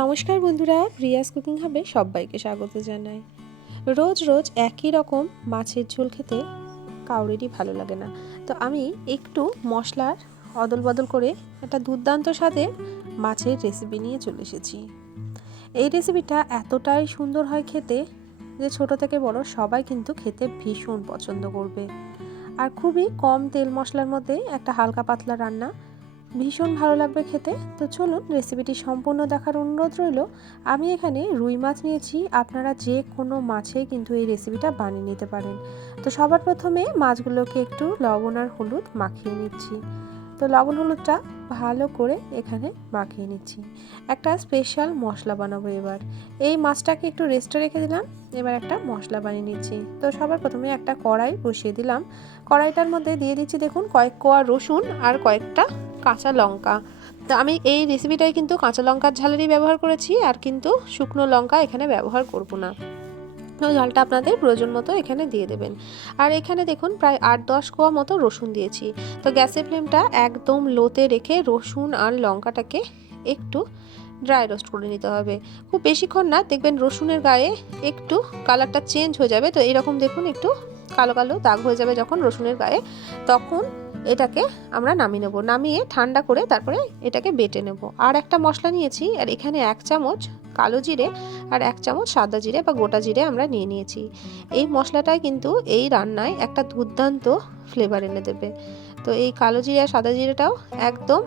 নমস্কার বন্ধুরা, Prius cooking হাবে সবাইকে স্বাগত জানাই। রোজ রোজ একই রকম মাছের ঝোল খেতে কাউরেরই ভালো লাগে না। তো আমি একটু মশলার অদল বদল করে একটা দুর্দান্ত স্বাদের মাছের রেসিপি নিয়ে চলে এসেছি। এই রেসিপিটা এতটাই সুন্দর হয় খেতে যে ছোট থেকে বড় সবাই কিন্তু খেতে ভীষণ পছন্দ করবে। আর খুবই কম তেল মশলার মধ্যে একটা হালকা পাতলা রান্না ভীষণ ভালো লাগবে খেতে। তো চলুন রেসিপিটি সম্পূর্ণ দেখার অনুরোধ রইল। আমি এখানে রুই মাছ নিয়েছি। আপনারা যে কোনো মাছে কিন্তু এই রেসিপিটা বানিয়ে নিতে পারেন। তো সবার প্রথমে মাছগুলোকে একটু লবণ আর হলুদ মাখিয়ে নিচ্ছি। তো লবণ হলুদটা ভালো করে এখানে মাখিয়ে নিচ্ছি। একটা স্পেশাল মশলা বানাবো এবার। এই মাছটাকে একটু রেস্টে রেখে দিলাম। এবার একটা মশলা বানিয়ে নিচ্ছি। তো সবার প্রথমে একটা কড়াই বসিয়ে দিলাম। কড়াইটার মধ্যে দিয়ে দিচ্ছি দেখুন কয়েক কোয়া রসুন আর কয়েকটা কাঁচা লঙ্কা। তো আমি এই রেসিপিটাই কিন্তু কাঁচা লঙ্কার ঝালেরই ব্যবহার করেছি, আর কিন্তু শুকনো লঙ্কা এখানে ব্যবহার করব না। ঝালটা আপনাদের প্রয়োজন মতো এখানে দিয়ে দেবেন। আর এখানে দেখুন, প্রায় আট দশ কোয়া মতো রসুন দিয়েছি। তো গ্যাসের ফ্লেমটা একদম লোতে রেখে রসুন আর লঙ্কাটাকে একটু ড্রাই রোস্ট করে নিতে হবে। খুব বেশিক্ষণ না, দেখবেন রসুনের গায়ে একটু কালারটা চেঞ্জ হয়ে যাবে। তো এরকম দেখুন, একটু কালো কালো দাগ হয়ে যাবে যখন রসুনের গায়ে। তখন এটাকে আমরা নামিয়ে নেব। নামিয়ে ঠান্ডা করে তারপরে এটাকে বেটে নেব। আর একটা মশলা নিয়েছি, আর এখানে এক চামচ কালো জিরে আর এক চামচ সাদা জিরে বা গোটা জিরে আমরা নিয়ে নিয়েছি। এই মশলাটাই কিন্তু এই রান্নায় একটা দুর্দান্ত ফ্লেভার এনে দেবে। তো এই কালো জিরে আর সাদা জিরেটাও একদম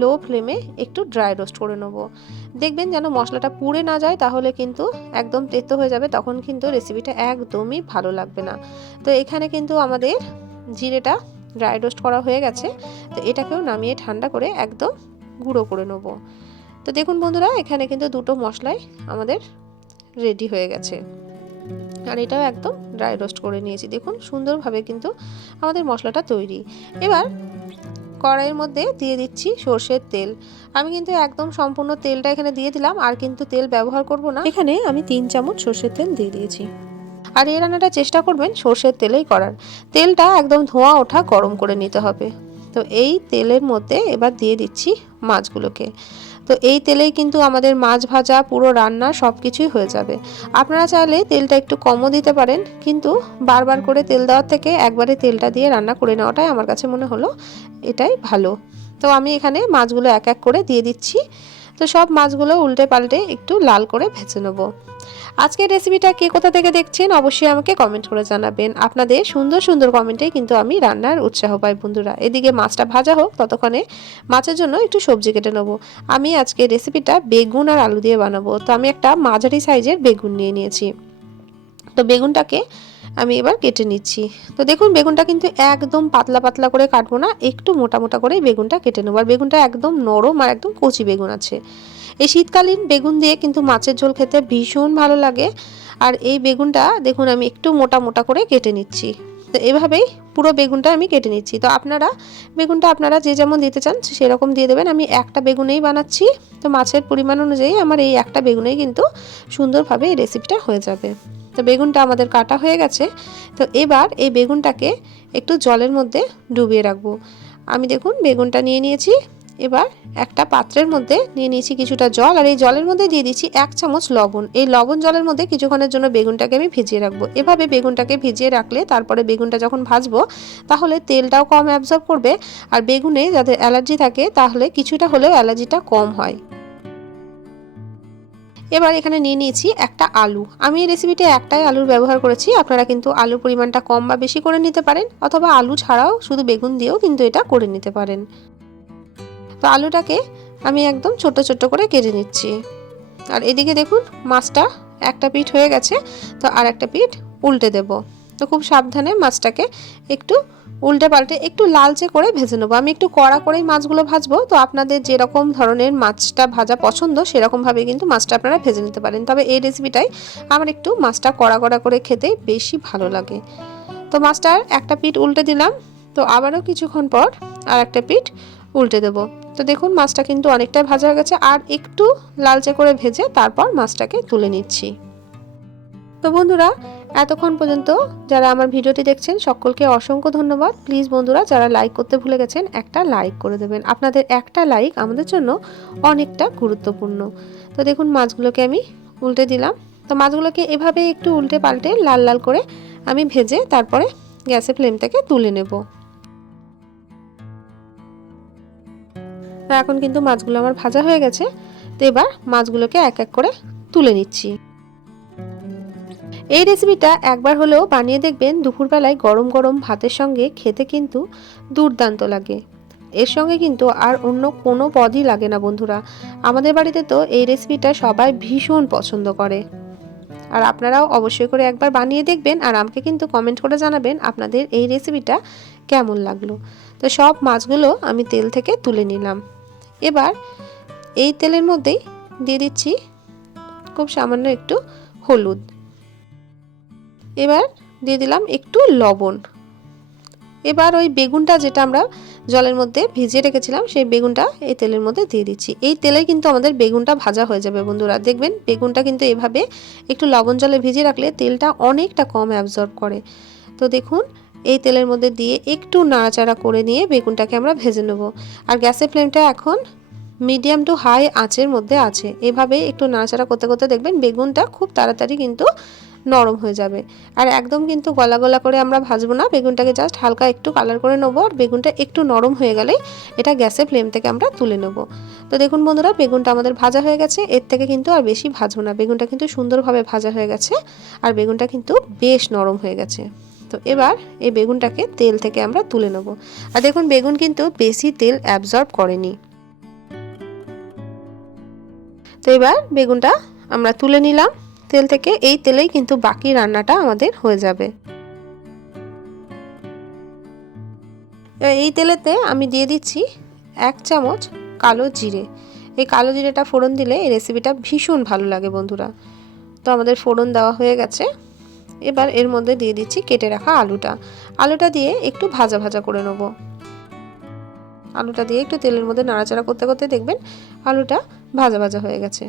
লো ফ্লেমে একটু ড্রাই রোস্ট করে নেব। দেখবেন যেন মশলাটা পুড়ে না যায়, তাহলে কিন্তু একদম তেতো হয়ে যাবে, তখন কিন্তু রেসিপিটা একদমই ভালো লাগবে না। তো এখানে কিন্তু আমাদের জিরেটা ড্রাই রোস্ট করা হয়ে গেছে, তো এটাকেও নামিয়ে ঠান্ডা করে একদম গুঁড়ো করে নেব। তো দেখুন বন্ধুরা, এখানে কিন্তু দুটো মশলাই আমাদের রেডি হয়ে গেছে। আর এটাও একদম ড্রাই রোস্ট করে নিয়েছি। দেখুন, সুন্দরভাবে কিন্তু আমাদের মশলাটা তৈরি। এবার কড়াইয়ের মধ্যে দিয়ে দিচ্ছি সর্ষের তেল। আমি কিন্তু একদম সম্পূর্ণ তেলটা এখানে দিয়ে দিলাম, আর কিন্তু তেল ব্যবহার করব না। এখানে আমি তিন চামচ সর্ষের তেল দিয়ে দিয়েছি। আর এই রান্নাটা চেষ্টা করবেন সর্ষের তেলেই করার। তেলটা একদম ধোঁয়া ওঠা গরম করে নিতে হবে। তো এই তেলের মধ্যে এবার দিয়ে দিচ্ছি মাছগুলোকে। তো এই তেলেই কিন্তু আমাদের মাছ ভাজা, পুরো রান্না সব কিছুই হয়ে যাবে। আপনারা চাইলে তেলটা একটু কমও দিতে পারেন, কিন্তু বারবার করে তেল দেওয়ার থেকে একবারে তেলটা দিয়ে রান্না করে নেওয়াটাই আমার কাছে মনে হলো এটাই ভালো। তো আমি এখানে মাছগুলো এক এক করে দিয়ে দিচ্ছি। তো সব মাছগুলো উল্টে পাল্টে একটু লাল করে ভেজে নেব। আজকের রেসিপিটা কে কোথা থেকে দেখছেন, অবশ্যই আমাকে কমেন্ট করে জানাবেন। আপনাদের সুন্দর সুন্দর কমেন্টে কিন্তু আমি রান্নার উৎসাহ পাই, বন্ধুরা। এদিকে মাছটা ভাজা হোক, ততক্ষণে মাছের জন্য একটু সবজি কেটে নেব। আমি আজকে রেসিপিটা বেগুন আর আলু দিয়ে বানাবো। তো আমি একটা মাঝারি সাইজের বেগুন নিয়ে নিয়েছি। তো বেগুনটাকে আমি এবার কেটে নিচ্ছি। তো দেখুন, বেগুনটা কিন্তু একদম পাতলা পাতলা করে কাটবো না, একটু মোটা মোটা করে বেগুনটা কেটে নেব। আর বেগুনটা একদম নরম আর একদম কচি বেগুন আছে। এই শীতকালীন বেগুন দিয়ে কিন্তু মাছের ঝোল খেতে ভীষণ ভালো লাগে। আর এই বেগুনটা দেখুন, আমি একটু মোটা মোটা করে কেটে নিচ্ছি। তো এভাবেই পুরো বেগুনটা আমি কেটে নিচ্ছি। তো আপনারা, বেগুনটা আপনারা যে যেমন দিতে চান, সেরকম দিয়ে দেবেন। আমি একটা বেগুনেই বানাচ্ছি। তো মাছের পরিমাণ অনুযায়ী আমার এই একটা বেগুনেই কিন্তু সুন্দরভাবে এই রেসিপিটা হয়ে যাবে। তো বেগুনটা আমাদের কাটা হয়ে গেছে। তো এবার এই বেগুনটাকে একটু জলের মধ্যে ডুবিয়ে রাখব। আমি দেখুন বেগুনটা নিয়ে নিয়েছি। এবার একটা পাত্রের মধ্যে নিয়ে নিয়েছি কিছুটা জল আর এই জলের মধ্যে দিয়ে দিচ্ছি এক চামচ লবণ। এই লবণ জলের মধ্যে কিছুক্ষণের জন্য বেগুনটাকে আমি ভিজিয়ে রাখব। এভাবে বেগুনটাকে ভিজিয়ে রাখলে তারপরে বেগুনটা যখন ভাজবো, তাহলে তেলটাও কম অ্যাবজর্ব করবে। আর বেগুনে যাদের অ্যালার্জি থাকে, তাহলে কিছুটা হলেও অ্যালার্জিটা কম হয়। এবার এখানে নিয়ে নিয়েছি একটা আলু। আমি এই রেসিপিতে একটাই আলুর ব্যবহার করেছি। আপনারা কিন্তু আলুর পরিমাণটা কম বা বেশি করে নিতে পারেন, অথবা আলু ছাড়াও শুধু বেগুন দিয়েও কিন্তু এটা করে নিতে পারেন। তো আলুটাকে আমি একদম ছোট ছোট করে কেটে নিচ্ছি। আর এদিকে দেখুন, মাছটা একটা পিঠ হয়ে গেছে, তো আর একটা পিঠ উল্টে দেব। তো খুব সাবধানে মাছটাকে একটু উল্টে পাল্টে একটু লালচে করে ভেজে নেব। আমি একটু কড়া করেই মাছগুলো ভাজবো। তো আপনাদের যেরকম ধরনের মাছটা ভাজা পছন্দ, সেরকমভাবে কিন্তু মাছটা আপনারা ভেজে নিতে পারেন। তবে এই রেসিপিটাই আমার একটু মাছটা কড়া কড়া করে খেতে বেশি ভালো লাগে। তো মাছটার একটা পিঠ উল্টে দিলাম। তো আবারও কিছুক্ষণ পর আর একটা পিঠ উল্টে দেবো। তো দেখুন, মাছটা কিন্তু অনেকটাই ভাজা হয়ে গেছে। আর একটু লালচে করে ভেজে তারপর মাছটাকে তুলে নিচ্ছি। তো বন্ধুরা এতক্ষণ পর্যন্ত যারা আমার ভিডিওটি দেখছেন, সকলকে অসংখ্য ধন্যবাদ। প্লিজ বন্ধুরা, যারা লাইক করতে ভুলে গেছেন, একটা লাইক করে দেবেন। আপনাদের একটা লাইক আমাদের জন্য অনেকটা গুরুত্বপূর্ণ। তো দেখুন, মাছগুলোকে আমি উল্টে দিলাম। তো মাছগুলোকে এভাবে একটু উল্টে পাল্টে লাল লাল করে আমি ভেজে তারপরে গ্যাসে ফ্লেম থেকে তুলে নেব। এখন কিন্তু মাছগুলো আমার ভাজা হয়ে গেছে। তো এবার মাছগুলোকে এক এক করে তুলে নিচ্ছি। এই রেসিপিটা একবার হলেও বানিয়ে দেখবেন দুপুরবেলায় গরম গরম ভাতের সঙ্গে খেতে কিন্তু দুর্দান্ত লাগে। এর সঙ্গে কিন্তু আর অন্য কোনো পদই লাগে না বন্ধুরা। আমাদের বাড়িতে তো এই রেসিপিটা সবাই ভীষণ পছন্দ করে। আর আপনারাও অবশ্যই করে একবার বানিয়ে দেখবেন আর আমাকে কিন্তু কমেন্ট করে জানাবেন আপনাদের এই রেসিপিটা কেমন লাগল। তো সব মাছগুলো আমি তেল থেকে তুলে নিলাম। এবার এই তেলের মধ্যেই দিয়ে দিচ্ছি খুব সামান্য একটু হলুদ। এবার দিয়ে দিলাম একটু লবণ। এবার ওই বেগুনটা যেটা আমরা জলের মধ্যে ভিজিয়ে রেখেছিলাম, সেই বেগুনটা এই তেলের মধ্যে দিয়ে দিচ্ছি। এই তেলে কিন্তু আমাদের বেগুনটা ভাজা হয়ে যাবে বন্ধুরা। দেখবেন বেগুনটা কিন্তু এভাবে একটু লবণ জলে ভিজিয়ে রাখলে তেলটা অনেকটা কম অ্যাবজর্ব করে। তো দেখুন, এই তেলের মধ্যে দিয়ে একটু নাড়াচাড়া করে নিয়ে বেগুনটাকে আমরা ভেজে নেব। আর গ্যাসের ফ্লেমটা এখন মিডিয়াম টু হাই আঁচের মধ্যে আছে। এভাবে একটু নাড়াচাড়া করতে করতে দেখবেন বেগুনটা খুব তাড়াতাড়ি কিন্তু নরম হয়ে যাবে। আর একদম কিন্তু গলা গলা করে আমরা ভাজবো না, বেগুনটাকে জাস্ট হালকা একটু কালার করে নেব আর বেগুনটা একটু নরম হয়ে গেলেই এটা গ্যাসের ফ্লেম থেকে আমরা তুলে নেব। তো দেখুন বন্ধুরা, বেগুনটা আমাদের ভাজা হয়ে গেছে, এর থেকে কিন্তু আর বেশি ভাজবো না। বেগুনটা কিন্তু সুন্দরভাবে ভাজা হয়ে গেছে আর বেগুনটা কিন্তু বেশ নরম হয়ে গেছে। তো এবার এই বেগুনটাকে তেল থেকে আমরা তুলে নেব। আর দেখুন, বেগুন কিন্তু বেশি তেল অ্যাবজর্ব করেনি। তো এবার বেগুনটা আমরা তুলে নিলাম। তেল থেকে এই তেলেই কিন্তু বাকি রান্নাটা আমাদের হয়ে যাবে। এই তেলেতে আমি দিয়ে দিচ্ছি এক চামচ কালো জিরে। এই কালো জিরেটা ফোড়ন দিলে এই রেসিপিটা ভীষণ ভালো লাগে বন্ধুরা। তো আমাদের ফোড়ন দেওয়া হয়ে গেছে। এবার এর মধ্যে দিয়ে দিচ্ছি কেটে রাখা আলুটা। আলুটা দিয়ে একটু ভাজা ভাজা করে নেব। আলুটা দিয়ে একটু তেলের মধ্যে নাড়াচাড়া করতে করতে দেখবেন আলুটা ভাজা ভাজা হয়ে গেছে।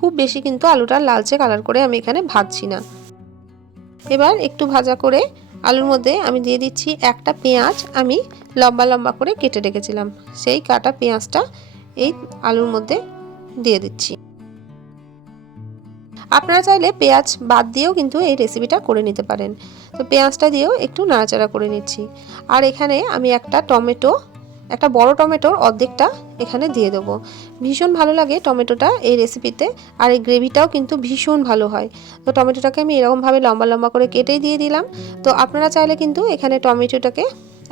খুব বেশি কিন্তু আলুটা লালচে কালার করে আমি এখানে ভাজছি না। এবার একটু ভাজা করে আলুর মধ্যে আমি দিয়ে দিচ্ছি একটা পেঁয়াজ, আমি লম্বা লম্বা করে কেটে রেখেছিলাম। সেই কাটা পেঁয়াজটা এই আলুর মধ্যে দিয়ে দিচ্ছি। আপনারা চাইলে পেঁয়াজ বাদ দিয়েও কিন্তু এই রেসিপিটা করে নিতে পারেন। তো পেঁয়াজটা দিয়েও একটু নাড়াচাড়া করে নিচ্ছি। আর এখানে আমি একটা টমেটো একটা বড় টমেটোর অর্ধেকটা এখানে দিয়ে দেবো। ভীষণ ভালো লাগে টমেটোটা এই রেসিপিতে আর এই গ্রেভিটাও কিন্তু ভীষণ ভালো হয়। তো টমেটোটাকে আমি এরকমভাবে লম্বা লম্বা করে কেটেই দিয়ে দিলাম। তো আপনারা চাইলে কিন্তু এখানে টমেটোটাকে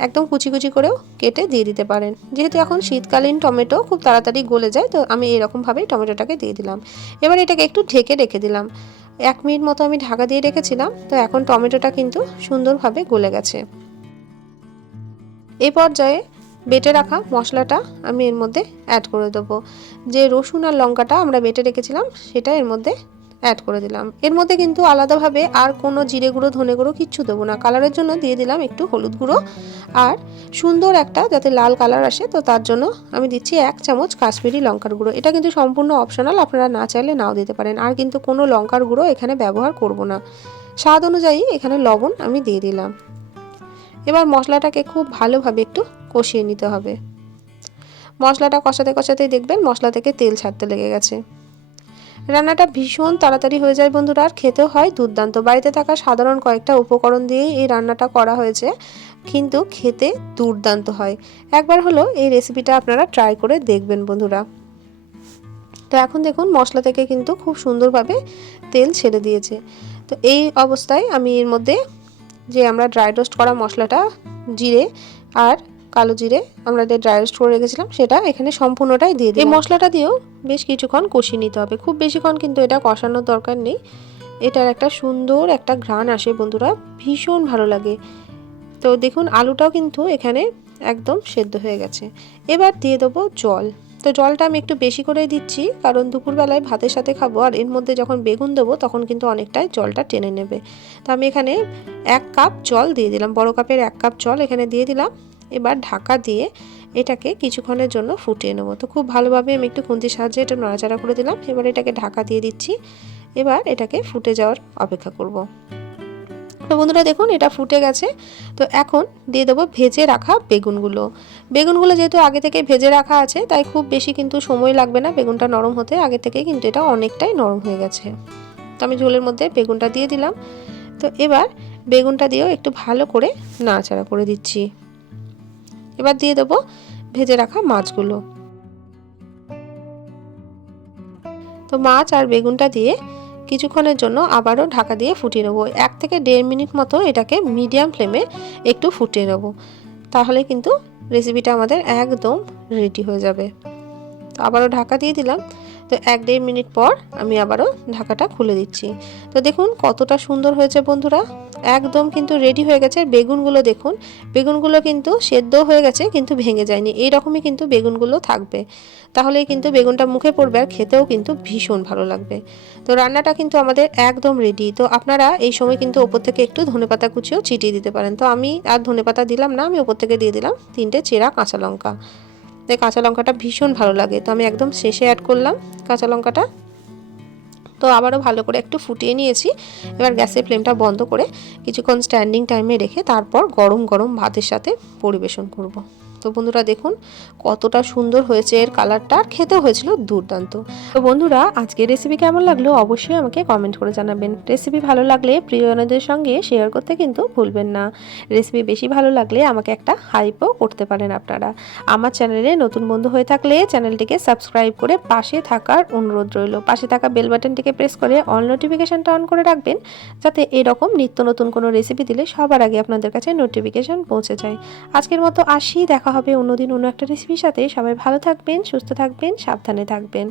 একদম কুচি কুচি করেও কেটে দিয়ে দিতে পারেন। যেহেতু এখন শীতকালীন টমেটো খুব তাড়াতাড়ি গলে যায়, তো আমি এরকমভাবেই টমেটোটাকে দিয়ে দিলাম। এবার এটাকে একটু ঢেকে রেখে দিলাম। এক মিনিট মতো আমি ঢাকা দিয়ে রেখেছিলাম, তো এখন টমেটোটা কিন্তু সুন্দরভাবে গলে গেছে। এই পর্যায়ে বেটে রাখা মশলাটা আমি এর মধ্যে অ্যাড করে দেবো। যে রসুন আর লঙ্কাটা আমরা বেটে রেখেছিলাম, সেটা এর মধ্যে অ্যাড করে দিলাম। এর মধ্যে কিন্তু আলাদাভাবে আর কোনো জিরে গুঁড়ো, ধনে গুঁড়ো কিচ্ছু দেবো না। কালারের জন্য দিয়ে দিলাম একটু হলুদ গুঁড়ো। আর সুন্দর একটা যাতে লাল কালার আসে, তো তার জন্য আমি দিচ্ছি এক চামচ কাশ্মীরি লঙ্কার গুঁড়ো। এটা কিন্তু সম্পূর্ণ অপশনাল আপনারা না চাইলে নাও দিতে পারেন। আর কিন্তু কোনো লঙ্কার গুঁড়ো এখানে ব্যবহার করব না। স্বাদ অনুযায়ী এখানে লবণ আমি দিয়ে দিলাম। এবার মশলাটাকে খুব ভালোভাবে একটু কষিয়ে নিতে হবে। মশলাটা কষাতে কষাতেই দেখবেন মশলা থেকে তেল ছাড়তে লেগে গেছে। রান্নাটা ভীষণ তাড়াতাড়ি হয়ে যায় বন্ধুরা, আর খেতেও হয় দুর্দান্ত। বাড়িতে থাকা সাধারণ কয়েকটা উপকরণ দিয়েই এই রান্নাটা করা হয়েছে, কিন্তু খেতে দুর্দান্ত হয়। একবার হলো এই রেসিপিটা আপনারা ট্রাই করে দেখবেন বন্ধুরা। তো এখন দেখুন মশলা থেকে কিন্তু খুব সুন্দরভাবে তেল ছেড়ে দিয়েছে। তো এই অবস্থায় আমি এর মধ্যে যে আমরা ড্রাই রোস্ট করা মশলাটা, জিরে আর কালো জিরে আমরা যে ড্রাই রোস্ট করে রেখেছিলাম সেটা এখানে সম্পূর্ণটাই দিয়ে দিই এই মশলাটা দিয়েও বেশ কিছুক্ষণ কষিয়ে নিতে হবে। খুব বেশিক্ষণ কিন্তু এটা কষানোর দরকার নেই। এটার একটা সুন্দর একটা ঘ্রাণ আসে বন্ধুরা। ভীষণ ভালো লাগে। তো দেখুন আলুটাও কিন্তু এখানে একদম সেদ্ধ হয়ে গেছে। এবার দিয়ে দেবো জল। তো জলটা আমি একটু বেশি করে দিচ্ছি কারণ দুপুরবেলায় ভাতের সাথে খাব আর এর মধ্যে যখন বেগুন দেবো তখন কিন্তু অনেকটাই জলটা টেনে নেবে। তো আমি এখানে এক কাপ জল দিয়ে দিলাম বড় কাপের এক কাপ জল এখানে দিয়ে দিলাম। এবার ঢাকা দিয়ে এটাকে কিছুক্ষণের জন্য ফুটিয়ে নেব। তো খুব ভালোভাবে আমি একটু খুন্তির সাহায্যে এটা নড়াচড়া করে দিলাম। এবার এটাকে ঢাকা দিয়ে দিচ্ছি। এবার এটাকে ফুটে যাওয়ার অপেক্ষা করব। তো বন্ধুরা দেখুন, এটা ফুটে গেছে। তো এখন দিয়ে দেবো ভেজে রাখা বেগুনগুলো। বেগুনগুলো যেহেতু আগে থেকে ভেজে রাখা আছে, তাই খুব বেশি কিন্তু সময় লাগবে না বেগুনটা নরম হতে। আগে থেকে কিন্তু এটা অনেকটাই নরম হয়ে গেছে। তো আমি ঝোলের মধ্যে বেগুনটা দিয়ে দিলাম। তো এবার বেগুনটা দিয়েও একটু ভালো করে নাড়াচাড়া করে দিচ্ছি। এবার দিয়ে দেবো ভেজে রাখা মাছগুলো। তো মাছ আর বেগুনটা দিয়ে কিছুক্ষণের জন্য আবারও ঢাকা দিয়ে ফুটিয়ে নেব। এক থেকে দেড় মিনিট মতো এটাকে মিডিয়াম ফ্লেমে একটু ফুটিয়ে নেব। তাহলে কিন্তু রেসিপিটা আমাদের একদম রেডি হয়ে যাবে। তো আবারও ঢাকা দিয়ে দিলাম। তো এক দেড় মিনিট পর আমি আবারও ঢাকাটা খুলে দিচ্ছি। তো দেখুন কতটা সুন্দর হয়েছে বন্ধুরা। একদম কিন্তু রেডি হয়ে গেছে। বেগুনগুলো দেখুন, বেগুনগুলো কিন্তু সেদ্ধ হয়ে গেছে কিন্তু ভেঙে যায়নি। এই রকমই কিন্তু বেগুনগুলো থাকবে। তাহলে কিন্তু বেগুনটা মুখে পড়বে আর খেতেও কিন্তু ভীষণ ভালো লাগবে। তো রান্নাটা কিন্তু আমাদের একদম রেডি তো আপনারা এই সময় কিন্তু ওপর থেকে একটু ধনেপাতা কুচিও ছিটিয়ে দিতে পারেন। তো আমি আর ধনেপাতা দিলাম না, আমি ওপর থেকে দিয়ে দিলাম তিনটে চেরা কাঁচা লঙ্কা। তাই কাঁচা লঙ্কাটা ভীষণ ভালো লাগে। তো আমি একদম শেষে অ্যাড করলাম কাঁচা লঙ্কাটা। তো আবারও ভালো করে একটু ফুটিয়ে নিয়েছি। এবার গ্যাসের ফ্লেমটা বন্ধ করে কিছুক্ষণ স্ট্যান্ডিং টাইমে রেখে তারপর গরম গরম ভাতের সাথে পরিবেশন করব। তো বন্ধুরা দেখুন, কতটা সুন্দর হয়েছে এর কালারটা আর খেতেও হয়েছিল দুর্দান্ত। তো বন্ধুরা, আজকের রেসিপি কেমন লাগল অবশ্যই আমাকে কমেন্ট করে জানাবেন। রেসিপি ভালো লাগলে প্রিয়জনদের সঙ্গে শেয়ার করতে কিন্তু ভুলবেন না। রেসিপি বেশি ভালো লাগলে আমাকে একটা হাইপও করতে পারেন আপনারা। আমার চ্যানেলে নতুন বন্ধু হয়ে থাকলে চ্যানেলটিকে সাবস্ক্রাইব করে পাশে থাকার অনুরোধ রইল। পাশে থাকা বেল বাটনটিকে প্রেস করে অল নোটিফিকেশানটা অন করে রাখবেন, যাতে এরকম নিত্য নতুন কোনো রেসিপি দিলে সবার আগে আপনাদের কাছে নোটিফিকেশান পৌঁছে যায়। আজকের মতো আসি, দেখা হবে অন্যদিন অন্য একটা রেসিপির সাথে। সবাই ভালো থাকবেন সুস্থ থাকবেন সাবধানে থাকবেন।